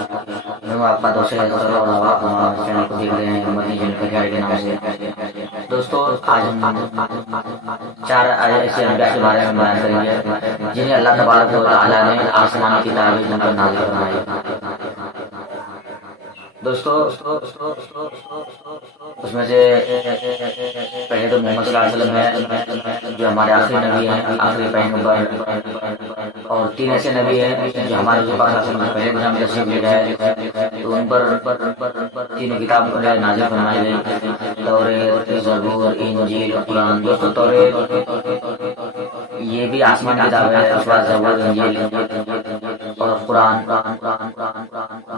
मैं हूँ आपका दोस्त और आप हमारे चैनल को देख रहे हैं हिम्मती जनकरिया के नाम से। दोस्तों, आज हम चार ऐसे अम्बिया के बारे में बयान करेंगे जिन्हें अल्लाह तबारक व तआला ने आसमानी किताबें जिन पर नाज़िल फरमाई। दोस्तों, उसमें से पहले तो मोहम्मद सल्लल्लाहु अलैहि वसल्लम है जो हमारे आखिरी नबी हैं, आखिरी पैगंबर, और तीन ऐसे नबी हैं जो हमारे जो पाक पहले दुनिया में तशरीफ ले गए, तो उन पर तीनों किताब नाज़िल फरमाई गई, तौरेत, ज़बूर, इंजील, कुरान। दोस्तों, तौरेत ये भी आसमानी किताब है, उसके बाद ज़बूर, इंजील और कुरान।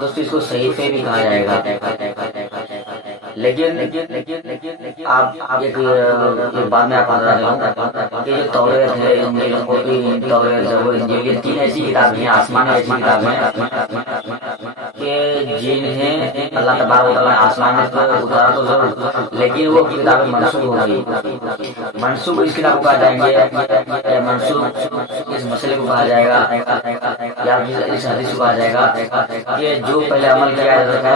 दोस्तों, इसको सहीफे भी कहा जाएगा। लेकिन आप एक बात में आपको बता दूं कि जो तौरेत है, तौरेत, ज़बूर, इंजील, ये तीन ऐसी किताबें हैं, आसमान ऐसी किताबें हैं कि जिन्हें अल्लाह तबारक व तआला ने आसमान में उतारा तो जरूर, लेकिन वो किताबें मनसूख हो गई। मनसूख इस किताब को कहा जाएंगे, मनसूख इस मसले को कहा जाएगा, या इस हदीस को कहा जाएगा कि जो पहले अमल किया जाता था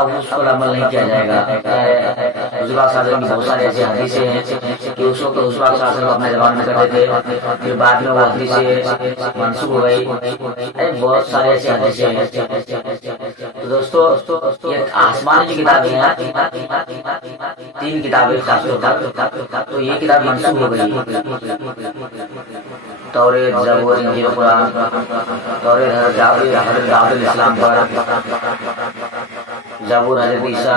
अब उस पर अमल नहीं किया जाएगा। हुज़ूर पाक सल्लल्लाहु अलैहि वसल्लम की बहुत सारी ऐसी हदीसें हैं कि उस वक्त हुज़ूर पाक सल्लल्लाहु अलैहि वसल्लम अपने ज़माने में करते थे, फिर बाद में वो हदीसें मनसूख हो गई। बहुत सारे ऐसी हदीसें हैं। तो दोस्तों, ये आसमानी की किताबें हैं, तीन किताबें खास तौर पर, तो ये किताब मनसूख हो गई। तौरेत, ज़बूर, इंजील, कुरान। तौरेत हज़रत दाऊद अलैहिस्सलाम पर, ज़बूर हज़रत ईसा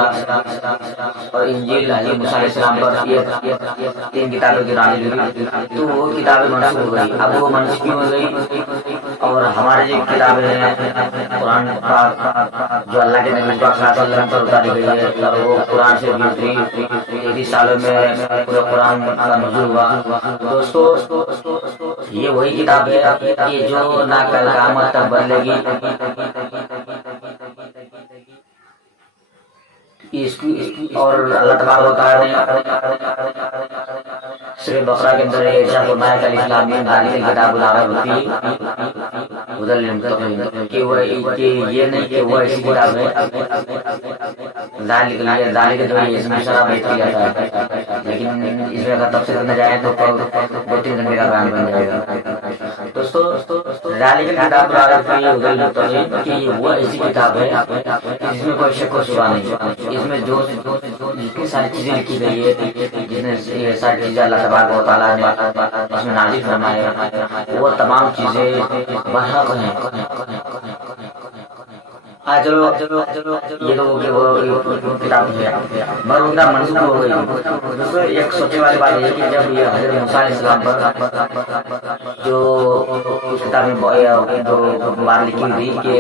और इंजील हज़रत मूसा अलैहिस्सलाम पर, ये तीन किताबें जो नाज़िल हुई, तो वो किताबें मनसूख हो गई। अब वो मनसूख क्यों हो गई? और हमारी जो किताबें हैं कुरान पाक जो अल्लाह के नबी पाक सल्लल्लाहु अलैहि वसल्लम पर उतारी गई है, और वो कुरान से भी 30 सालों में पूरे कुरान का नुज़ूल हुआ। दोस्तों, ये वही किताब है कि जो ना कल क़यामत तक बदलेगी। और अल्लाह तबारक व तआला ने सूरह बकरा के अंदर इरशाद फरमाया कि अलिफ लाम मीम ज़ालिकल किताबु ला रैब फीह हुदल लिल मुत्तक़ीन, कि ये नहीं कि वो ऐसी किताब है ज़ालिक जो है इसमें शराब बेच किया जाता है, लेकिन इसमें अगर तफसील करना जाए तो 2-3 घंटे का बयान बन जाएगा। दोस्तों, ज़ालिकल किताबु ला रैब फीह हुदल लिल मुत्तक़ीन कि वो ऐसी किताब है जिसमें कोई शक व शुबा नहीं, इसमें जो जितनी सारी चीजें लिखी गई है, जितने ये सारी चीजें अल्लाह तबारक व तआला ने इसमें नाज़िल फरमाया, वो तमाम चीजें बरहक हैं। चलो, ये तो वो किताब है, मगर उनका मनसूख हो गई। दोस्तों, एक सोचने वाली बात है कि जब ये हज़रत मूसा अलैहिस्सलाम पर जो उस किताब में जो बात लिखी थी कि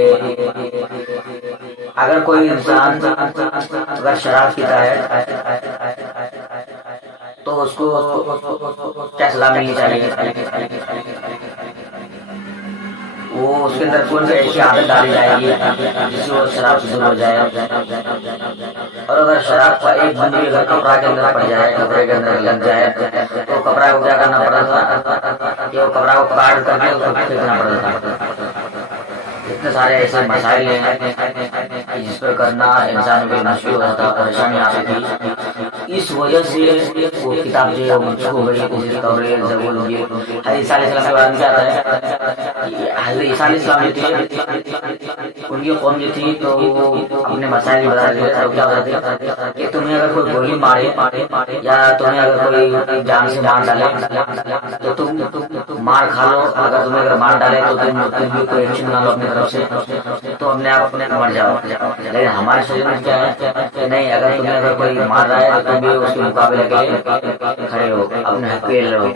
अगर कोई इंसान अगर शराब पीता है तो उसको क्या सलाह मिलनी चाहिए? वो उसके अंदर कौन सी ऐसी आदत डाली जाएगी जिससे वो शराब से दूर हो जाए। और अगर शराब का एक बूंद भी अगर कपड़ा के अंदर पड़ जाए, कपड़े के अंदर लग जाए, तो कपड़ा को क्या करना पड़ा था कि वो कपड़ा को काट करके उसको फेंकना पड़ा था। इतने सारे ऐसे मसाइल हैं जिस पर करना इंसान को मुश्किल होता था, परेशानी आती थी। इस वजह से वो किताब जो है मनसूख हो गई। तौरेत, ज़बूर, इंजील। हज़रत ईसा अलैहिस्सलाम के बारे में क्या आता है? हज़रत ईसा अलैहिस्सलाम जो थे, उनकी कौम जो थी, तो अपने मसाइल बता रहे थे। तो क्या बताते कि तुम्हें अगर कोई गोली मारे या तुम्हें अगर कोई जान से मार डाले तो तुम मार खा लो, अगर तुम्हें अगर मार डाले तो तुम भी कोई एक्शन बना लो अपने तरफ से, तो अपने आप मर जाओ। लेकिन हमारे शरीर में क्या है कि नहीं, अगर तुम्हें अगर कोई मार रहा है तो तुम भी उसके मुकाबले के लिए खड़े हो, अपने हक पे लड़ो।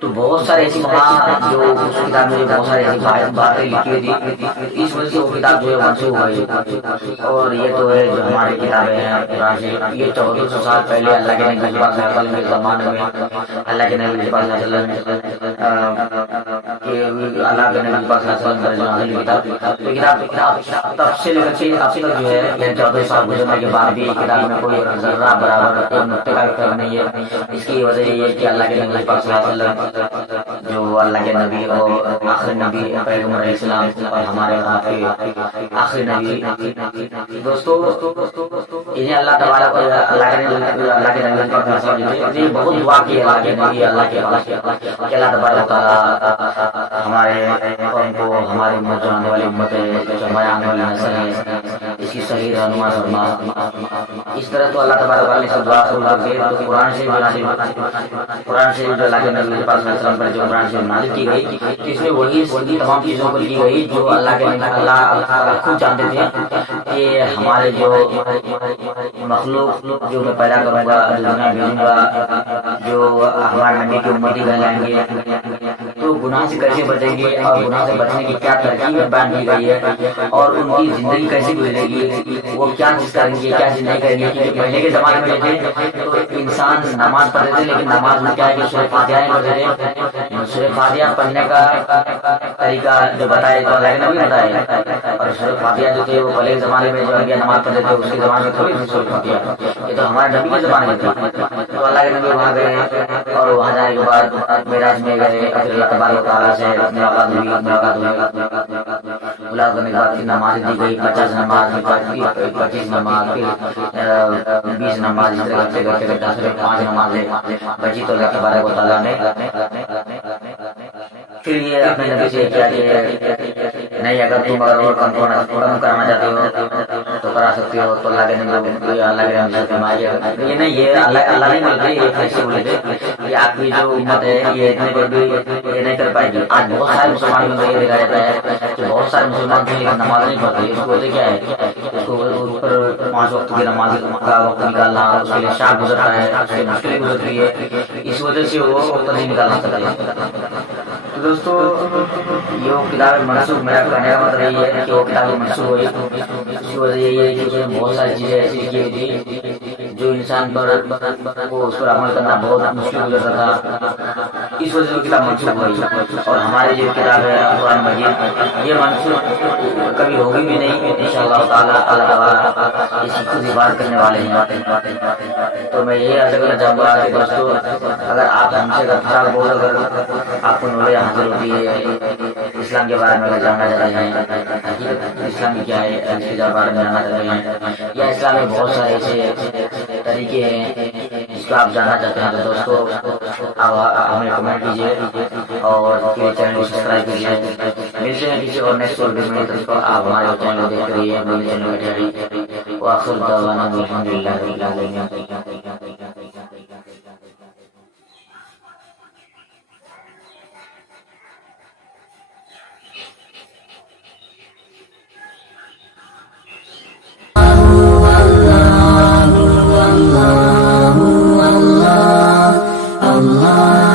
तो बहुत सारी ऐसी वहाँ जो उस किताब में बहुत सारी ऐसी बातें लिखी हुई थी, इस वजह से वो किताब जो है मनसूख हो गई। और ये तो है जो हमारी किताबें हैं कुरान से, ये 1400 साल पहले अल्लाह के नबी पाक सल्लल्लाहु अलैहि वसल्लम के ज़माने में अल्लाह के नबी पाक सल्लल्लाहु अलैहि वसल्लम کہ اللہ کے نبی پاک صلی اللہ علیہ وسلم پر جو نازل کتاب، یہ کتاب تب سے لے کر کے اب تک جو ہے 14 سال گزرنے کے بعد بھی کتاب میں کوئی ذرہ برابر ایک نقطے کا فرق نہیں ہے۔ اس کی وجہ یہ ہے کہ اللہ کے نبی پاک صلی اللہ علیہ وسلم جو اللہ کے نبی اور آخری نبی پیغمبر علیہ السلام اور ہمارے وہاں کے آخری نبی دوستو، انہیں اللہ تبارک اللہ کے نبی پاک صلی اللہ علیہ وسلم بہت دعا کی اللہ کے نبی اللہ کے پاس کہ اللہ تبارک تعالیٰ ہمارے قوم کو، ہماری امت جو آنے والی امت ہے، جو ہمارے آنے والی نسل ہے، اس کی صحیح رہنما فرما۔ اس طرح تو اللہ تبارک تعالیٰ نے سب دعا قبول کر کے تو قرآن شریف جو اللہ کے نبی پاک صلی اللہ علیہ وسلم پر جو قرآن شریف نازل کی گئی، اس میں وہی تمام چیزوں پر کی گئی جو اللہ کے اللہ خود جانتے تھے کہ ہمارے جو مخلوق جو میں پیدا کروں گا، جو دنیا بھیجوں گا، جو ہمارے نبی کی امتی کہلائیں گے، تو گناہ سے کیسے بچیں گے اور گناہ سے بچنے کی کیا ترکیب بیان کی گئی ہے اور ان کی زندگی کیسے گزرے گی، وہ کیا چیز کریں گے، کیا چیز نہیں کریں گے۔ کیونکہ پہلے کے زمانے میں تھے تو انسان نماز پڑھتے تھے، لیکن نماز میں کیا ہے کہ سورہ فاتحہ نہیں پڑھتے تھے۔ سورہ فاتحہ پڑھنے کا طریقہ جو بتائے تو اللہ نے بھی بتایا، اور سورہ فاتحہ جو تھے وہ پہلے کے زمانے میں جو انبیاء نماز پڑھتے تھے اس کے زمانے میں تھوڑی تھی سورہ فاتحہ، یہ تو ہمارے نبی کے زمانے میں تھی۔ تو اللہ کے نبی وہاں گئے اور وہاں جانے کے بعد معراج میں گئے، پھر اللہ تبارک تعالیٰ سے ملاقات ہوئی، ملاقات کرنے کے بعد پھر نماز دی گئی، 50 نماز، 25 نماز، پھر 20 نماز، اس طرح کرتے کرتے 5 نمازیں بچی تو اللہ تبارک تعالیٰ نے پھر یہ اپنے نبی سے کیا کہ نہیں، اگر تم اور کم کرانا چاہتے ہو تو کرا سکتے ہو۔ تو اللہ کے نبی سے فرمایا یہ نہیں، یہ اللہ نہیں بولتے، یہ فیصلے بولے تھے کہ آپ کی جو امت ہے یہ اتنے پر بھی یہ نہیں کر پائے گی۔ آج بہت سارے مسلمانوں میں یہ دیکھا جاتا ہے کہ بہت سارے مسلمان تھے لیکن نماز نہیں پڑھتے۔ اس کو وجہ کیا ہے؟ اس کو اوپر 5 وقت کی نماز کا وقت نکالنا اس کے لیے شاق گزرتا ہے، اس کی مشکلیں گزرتی ہے، اس وجہ سے وہ وقت نہیں نکالنا سکتے۔ دوستو، یہ کتاب منسوخ، میرا کہنے کا مطلب یہ ہے کہ وہ کتاب منسوخ ہوئی، اس کی وجہ یہ ہے کہ اس میں بہت ساری چیزیں ایسی لکھی ہوئی تھی جو انسان پر وہ اس پر عمل کرنا بہت مشکل گزرتا تھا، اس وجہ سے وہ کتاب منسوخ ہوئی۔ اور ہماری جو کتاب ہے قرآن مجید، یہ منسوخ کبھی ہوگی بھی نہیں، انشاءاللہ تعالیٰ اللہ تعالیٰ اس کی خود عبادت کرنے والے ہیں۔ تو میں یہی عرض کرنا چاہوں گا کہ دوستو، اگر آپ ہم سے تھوڑا بہت اگر آپ کو نالج حاصل ہوتی ہے اسلام کے بارے میں، اگر جاننا چاہتے ہیں اسلام کیا ہے، اس کے بارے میں جاننا چاہتے ہیں، یا اسلام میں بہت سارے ایسے طریقے ہیں جس کو آپ جاننا چاہتے ہیں، تو دوستو آپ ہمیں کمنٹ کیجیے اور چینل کو سبسکرائب کیجیے۔ ملتے ہیں کسی اور نیکسٹ ویڈیو میں، تو آپ ہمارے چینل کو دیکھتے رہیے، میرے چینل کو دیکھتے، وآخر دعوانا الحمدللہ رب العالمین۔ Allah